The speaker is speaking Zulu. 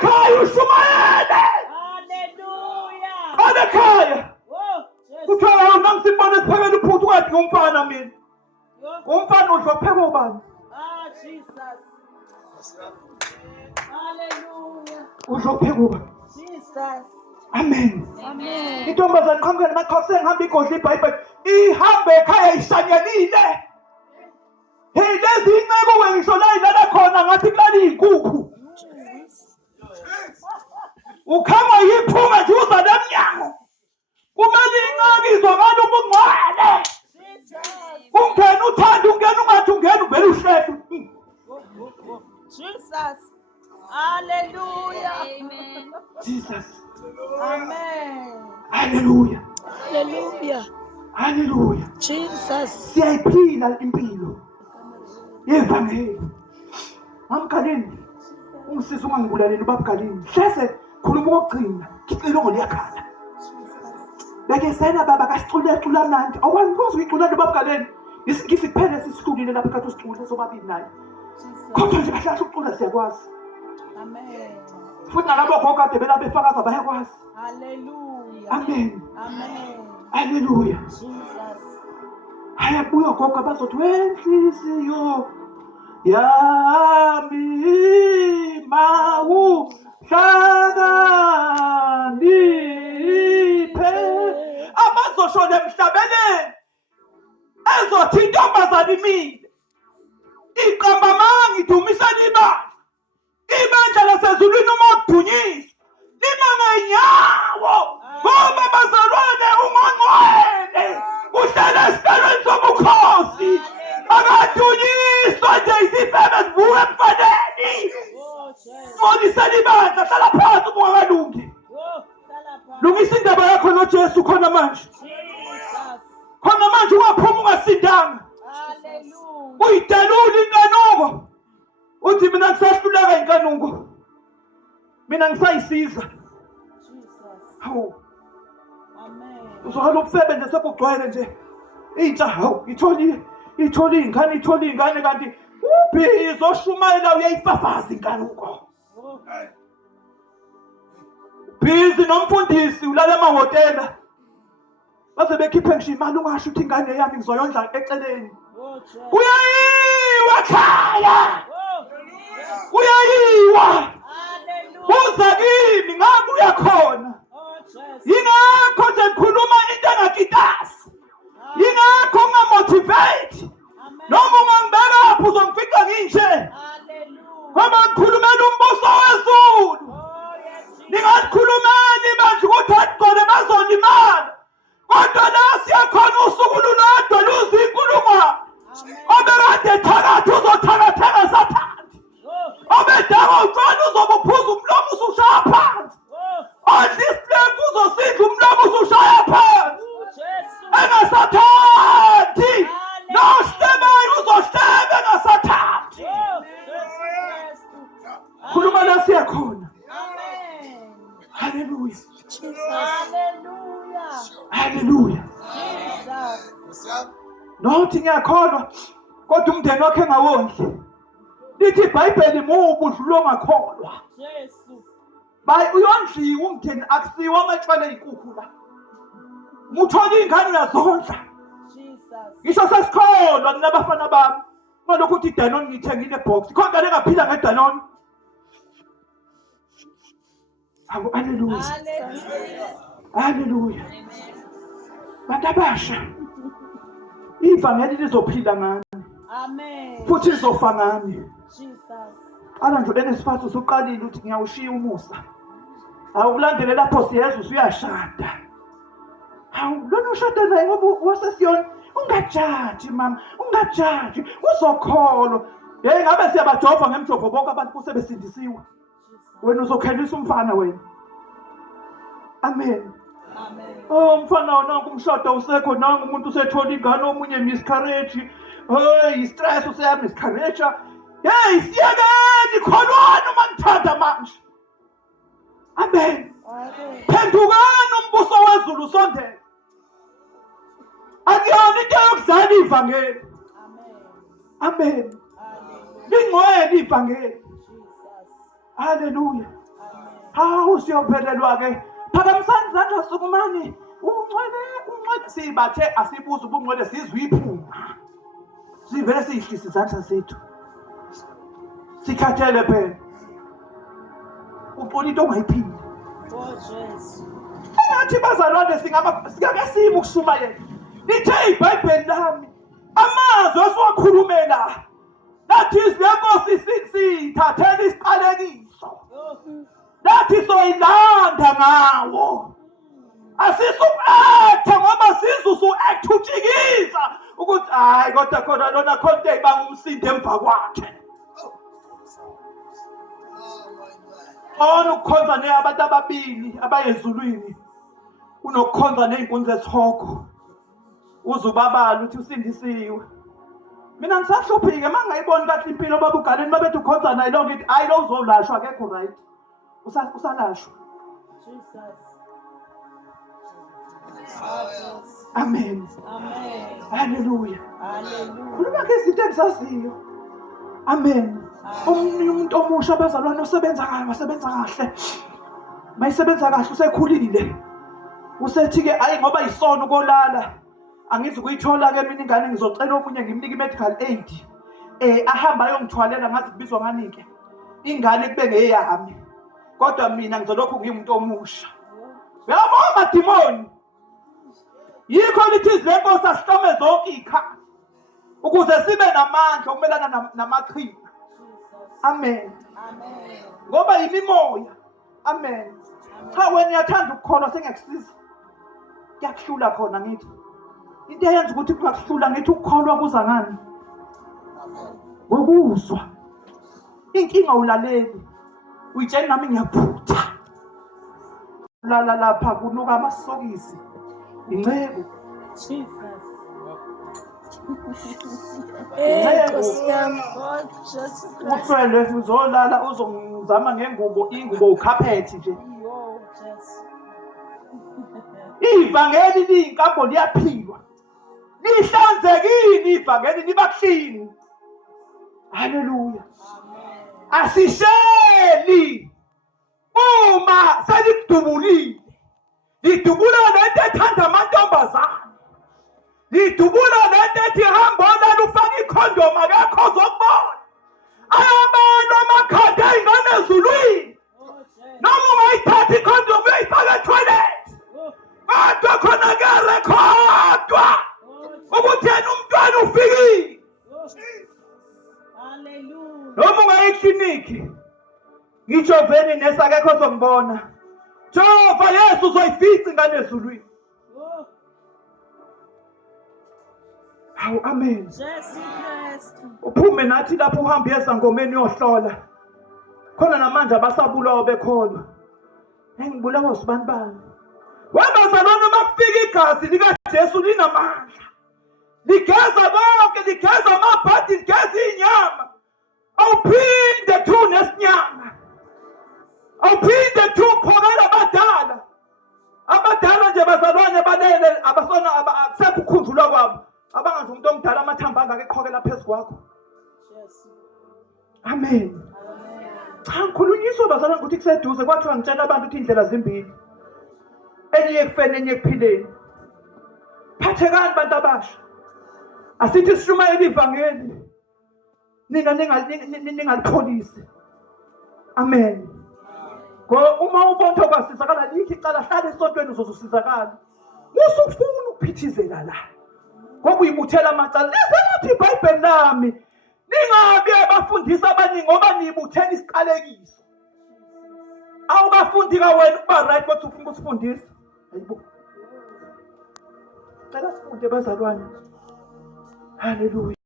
ekhaya ushumayele. Hallelujah. Qala ekhaya. Oh, Jesus. Uthola nangisibona siphekela uphuthu kathi ngumfana mina. Umfana udla pheka ubani? Jesus. Hallelujah. Udla pheka ubani? Jesus. Amen. Amen. Intombazane qhamukela amaXhosa engihamba igodla iBhayibheli ihambe ekhaya ishanyelile. Hey lezi incebo wengisho la ilala khona ngathi kulala izinkukhu. Ukhanga yiphunga nje uza lemnyango. Kumele inqakizwe ngalo ubungcwele. Ungena uthanda ungena ungathi ungena uvela uhlehla. Jesus. Hallelujah. Amen. Jesus. Amen. Hallelujah. Hallelujah. Hallelujah. Jesus. Siyayiphila impilo yevangeli. Mamgaleni ungisiza ungangibulaleli ubabgaleni. Hleze khuluma ukugcina ngicilongo liyakhala. Beke sena baba kasicula mnandi. Awukwazi ukuyicula ubabgaleni. Isikuphele sisihlulile lapha ekade usicule sobabili naye. Kodwa nje kahle ukucula siyakwazi. Amen. Futhi nalabo gogo kade belapha efakaza bayakwazi. Hallelujah. Amen. Amen. Hallelujah. Jesus. Hayabuya gogo abazothi wenhliziyo yami mawu hlakaniphe abazoshona emhlabeleni ezothi intombazane imile iqamba mangi dumisana ibandla ibandla lasezulwini uma kudunyiswa lima ngenyawo ngoba bazalwane ungongcwele uhlala esibelweni sobukhosi akadunyiswa nje isifebe sivuka emfaneni fonisela ibandla hlala phansi ungakalungi lungisa indaba yakho noJesu khona manje khona manje ungaphuma ungasindanga Hallelujah. uyidelula inkanuko uthi mina ngisahluleka inkanuko mina ngisayisiza Jesus. hawu Amen. uzohamba ubufebe nje sekugcwele nje intsha hawu ithole ingane kanti ubhizi oshumayela uyayifafaza inkanuko bhizi nomfundisi ulala emahhotela baze bekhiphe ngisho imali ungasho ukuthi ingane yami ngizoyondla eceleni Jesus. kuyayiwa khaya Oh. kuyayiwa Hallelujah. uza kimi ngabe uyakhona Jesus. yingakho nje ngikhuluma into engakitasi yingakho ungamotivate Amen. noma ungangibeka lapho uzongifica nginje Hallelujah. ngoba ngikhulumela umbuso wezulu Oh, yes, Jesus. ningakhulumeli manje ukuthi agcole bazolimala kodwa la siyakhona usuku lulodwa luzinkulungwane obekade thakathi uzothakatheka sathandi obedaka ucala uzobuphuza umlomo usushaya phansi odla isilevu uzosidla umlomo usushaya phansi engasathandi nohlebeni uzohleba engasathandi khuluma la siyakhona Amen. haleluya Hallelujah. haleluya Jesus. nothi ngiyakholwa kodwa umndeni wakhe engawondli lithi iBhayibheli mubi udlula ongakholwa Jesus. uyondliwa umndeni akusiwa amatshwala ezinkukhu la uthola ingane uyazondla Jesus. ngisho sesikholwa kunabafana bami ngalokhu ukuthi iDanone ngithengile box ikhonda lengaphila ngeDanone hawu haleluya Hallelujah. haleluya bantu abasha ivangeli lizophila ngani Amen. futhi lizofa ngani Jesus. ala nje enesifasi usuqalile uthi ngiyawushiya umusa awulandele lapho siyezwa usuyashada hawu lona ushada naye ngoba wasesiyona ungajaji mama ungajaji uzokholwa ngabe siyabajova ngemjovo bonke abantu kusebesindisiwe wena uzokhelisa umfana wena amen Amen. oh mfana wona kumshado usekho nanga umuntu usethola ingane omunye miscarriage hey stress useya miscarriage hey siyekeni kholwana uma ngithanda manje amen Amen. phendukani umbuso wezulu sondela akuyona into yokudlala ivangeli Amen. amen Hallelujah. lingcwele ivangeli Jesus. haleluya Hawu siyophelelwa-ke. Phakamisani izandla sukumani. Ungcwele sibathe asibuze ubungcwele sizwe iphunga. Sivele siyihlisa izandla zethu. Sikhathele phela. Uqona into ongayiphinde. Oh Jesu. Engathi bazalwane singake sibe ukushumayela. Lithe iBhayibheli lami amazwi esiwakhulume la. That is le Nkosi sithathela isiqalekiso. Lathi soyilanda ngawo. Asisuku-act ngoba sizusu-act utshikiza ukuthi hayi kodwa khona lona khonto ey'banga umsindo emva kwakhe. Ona ukukhonza abantu ababili abayezulwini kunokukhonza ney'nkunzi ezihoko. Uzubabala uthi usindisiwe. Mina ngisahluphike uma ngayiboni kahle impilo baba ugaleni babethi ukhonza naye lo ngithi hayi lo uzolashwa akekho right. Usalashwa. Jesus. Amen. Amen. Hallelujah. Hallelujah. Khuluma ke izinto engizaziyo. Amen. Umuntu omusha abazalwane usebenza kahle. Mayisebenza kahle usekhulile. Usethi ke ayi ngoba isona ukolala. Angizi kuyithola ke mina ingane ngizocela omunye ngimnike medical aid. Ahamba ayongithwalela ngazi kubizwa ngani ke. Ingane kube ngeyami. Kodwa mina ngizolokhu ngimuntu omusha. Uyabona madimoni. Yikho lithi le Nkosi asihlome zonke ikha. Ukuze sibe namandla okumelana namaqhinga. Amen. Amen. Ngoba yimimoya. Amen. Cha wena uyathanda ukukholwa sengekusiza. Kuyakuhlula khona ngithi. Into eyenza ukuthi kungakuhlula ngithi ukukholwa kuza ngani? Ngokuzwa. Inkinga ulaleli. Uyitshela nami ngiyaphutha. Lala lapha kunuka amasokisi. Incebo. Jesus. Uhlwele uzolala uzongizama ngengubo ingubo ukhaphethi nje. Oh Jesus. Ivangeli liyinkambo liyaphilwa. Lihlanzekile ivangeli liba clean. Hallelujah. Asisheli uma selidubulile. Lidubula lento ethanda amantombazane. Lidubula lento ethi hamba lana ufake ikhondom akekho ozokubona. Abantu amakhanda ayingane ezulwini. Noma ungayithatha ikhondom uyayifaka etoilet. Kodwa khona kuyarekhodwa ukuthi yena umntwana ufikile. Hallelujah. Noma ungayikliniki. Ngisho vele nesakekho ozongibona. Jehova Yesu uzoyifica ingane ezulwini. Hawu amen. Jesu Christ. Uphume nathi lapho uhamba ezangomeni uyohlola. Khona namanje abasabulawa bekholwa. Ngibulawa usibani bani? Wabazalwane makufika igazi lika Jesu linamandla. Ligeza bonke, ligeza amabhadi, ligeza inyama. Awuphinde tu nesinyama. Awuphinde tu phokela abadala. Abadala nje bazalwane balele abasona akusekho ukukhunjulwa kwabo. Abangazi umuntu omdala amathambo angakeqhokela phezu kwakho. Yes. Amen. Amen. Cha ngikhulunyiswa bazalwane ukuthi kuseduze kwathiwa ngitshela abantu ukuthi indlela zimbili. Enye ekufeni enye ekuphileni. Phathekani bantu abasha. Asithi sishumayele ivangeli. Nina ningalipholisi. Amen. Ngoba uma ubonto kwasizakala likhi icala hlala esontweni uzosizakala. Musufuna ukuphithizela la. Ngokuyibuthela amacala. Lezathi iBhayibheli lami. Ningabe abafundisa abaningi ngoba niyibuthela isiqalekiso. Awubafundi ka wena kuba right kodwa ufuna ukusifundisa. Hayibo. Cela sifunde bazalwane. Hallelujah.